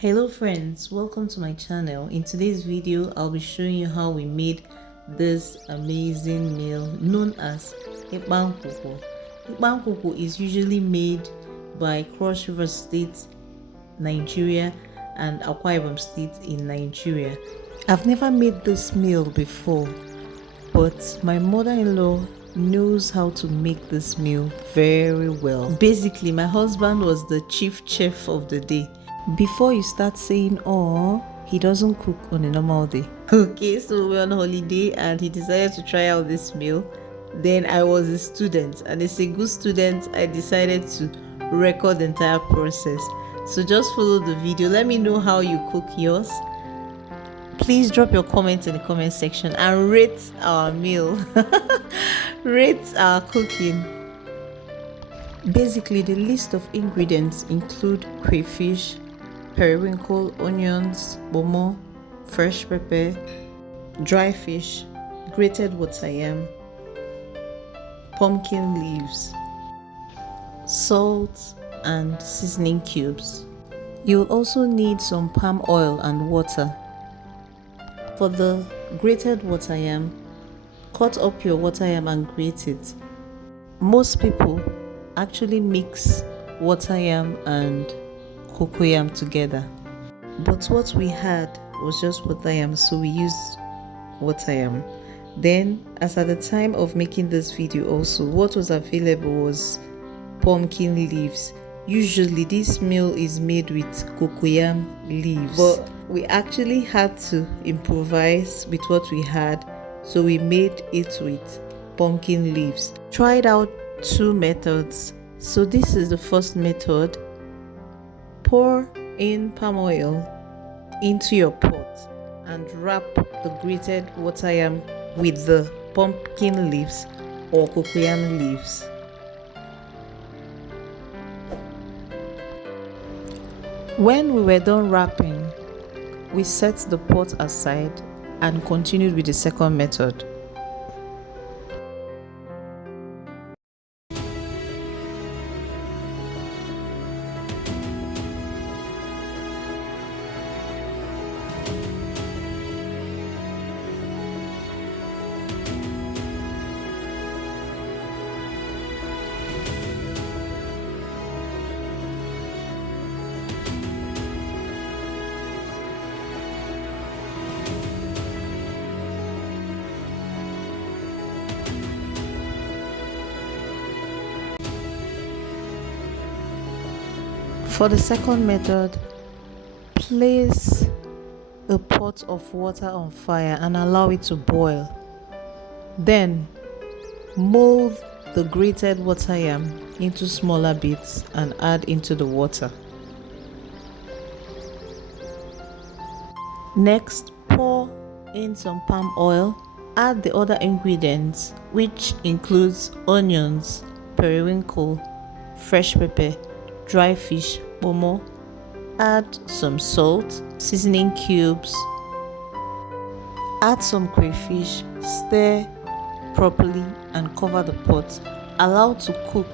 Hello friends, welcome to my channel. In today's video I'll be showing you how we made this amazing meal known as Ekpang Nkukwo. Ekpang Nkukwo is usually made by Cross River State, Nigeria and Akwa Ibom State in Nigeria. I've never made this meal before, but my mother-in-law knows how to make this meal very well. Basically, my husband was the chief chef of the day. Before you start saying, oh, he doesn't cook on a normal day. Okay, so we're on holiday and he decided to try out this meal. Then I was a student, and as a good student, I decided to record the entire process. So just follow the video. Let me know how you cook yours. Please drop your comments in the comment section and rate our meal. Rate our cooking. Basically, the list of ingredients include crayfish, periwinkle, onions, bomo, fresh pepper, dry fish, grated water yam, pumpkin leaves, salt, and seasoning cubes. You'll also need some palm oil and water. For the grated water yam, cut up your water yam and grate it. Most people actually mix water yam and cocoyam together, but what we had was just water yam, so we used water yam. Then, as at the time of making this video also, what was available was pumpkin leaves. Usually this meal is made with cocoyam leaves, but we actually had to improvise with what we had, so we made it with pumpkin leaves. Tried out two methods. So this is the first method. Pour in palm oil into your pot and wrap the grated water yam with the pumpkin leaves or cocoyam leaves. When we were done wrapping, we set the pot aside and continued with the second method. For the second method, place a pot of water on fire and allow it to boil. Then mold the grated water yam into smaller bits and add into the water. Next, pour in some palm oil. Add the other ingredients, which includes onions, periwinkle, fresh pepper, dry fish, bomo. Add some salt, seasoning cubes, add some crayfish, stir properly and cover the pot. Allow to cook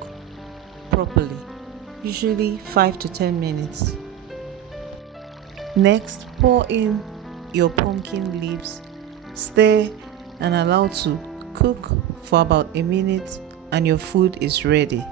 properly, usually 5 to 10 minutes. Next, pour in your pumpkin leaves, stir and allow to cook for about a minute, and your food is ready.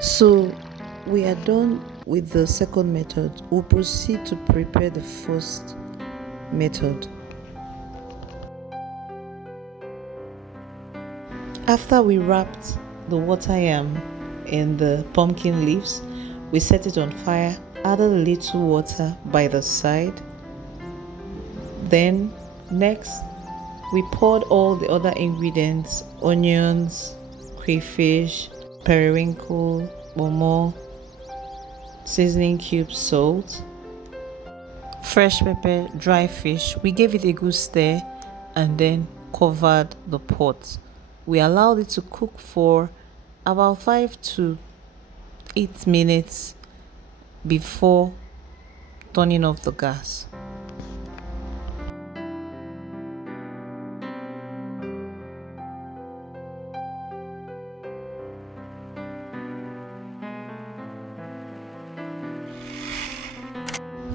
So we are done with the second method. We'll proceed to prepare the first method. After we wrapped the water yam in the pumpkin leaves, we set it on fire, added a little water by the side. Then next, we poured all the other ingredients: onions, crayfish, periwinkle, bomo, seasoning cubes, salt, fresh pepper, dry fish. We gave it a good stir and then covered the pot. We allowed it to cook for about 5 to 8 minutes before turning off the gas.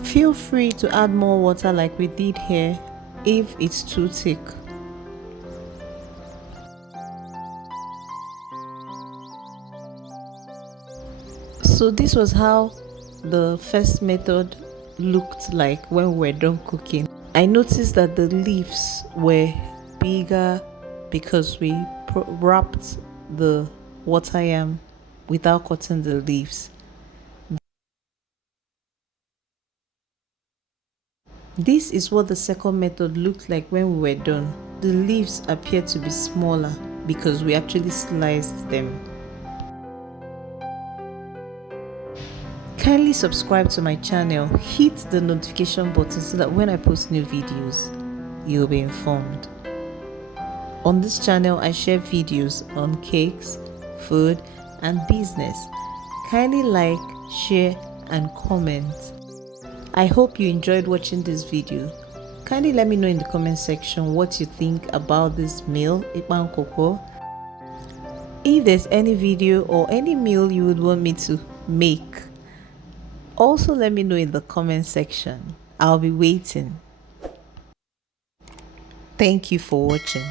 Feel free to add more water like we did here if it's too thick. So this was how the first method looked like when we were done cooking. I noticed that the leaves were bigger because we wrapped the water yam without cutting the leaves. This is what the second method looked like when we were done. The leaves appeared to be smaller because we actually sliced them. Kindly subscribe to my channel, hit the notification button so that when I post new videos, you'll be informed. On this channel, I share videos on cakes, food, and business. Kindly like, share, and comment. I hope you enjoyed watching this video. Kindly let me know in the comment section what you think about this meal, Ekpang Nkukwo. If there's any video or any meal you would want me to make, also let me know in the comment section. I'll be waiting. Thank you for watching.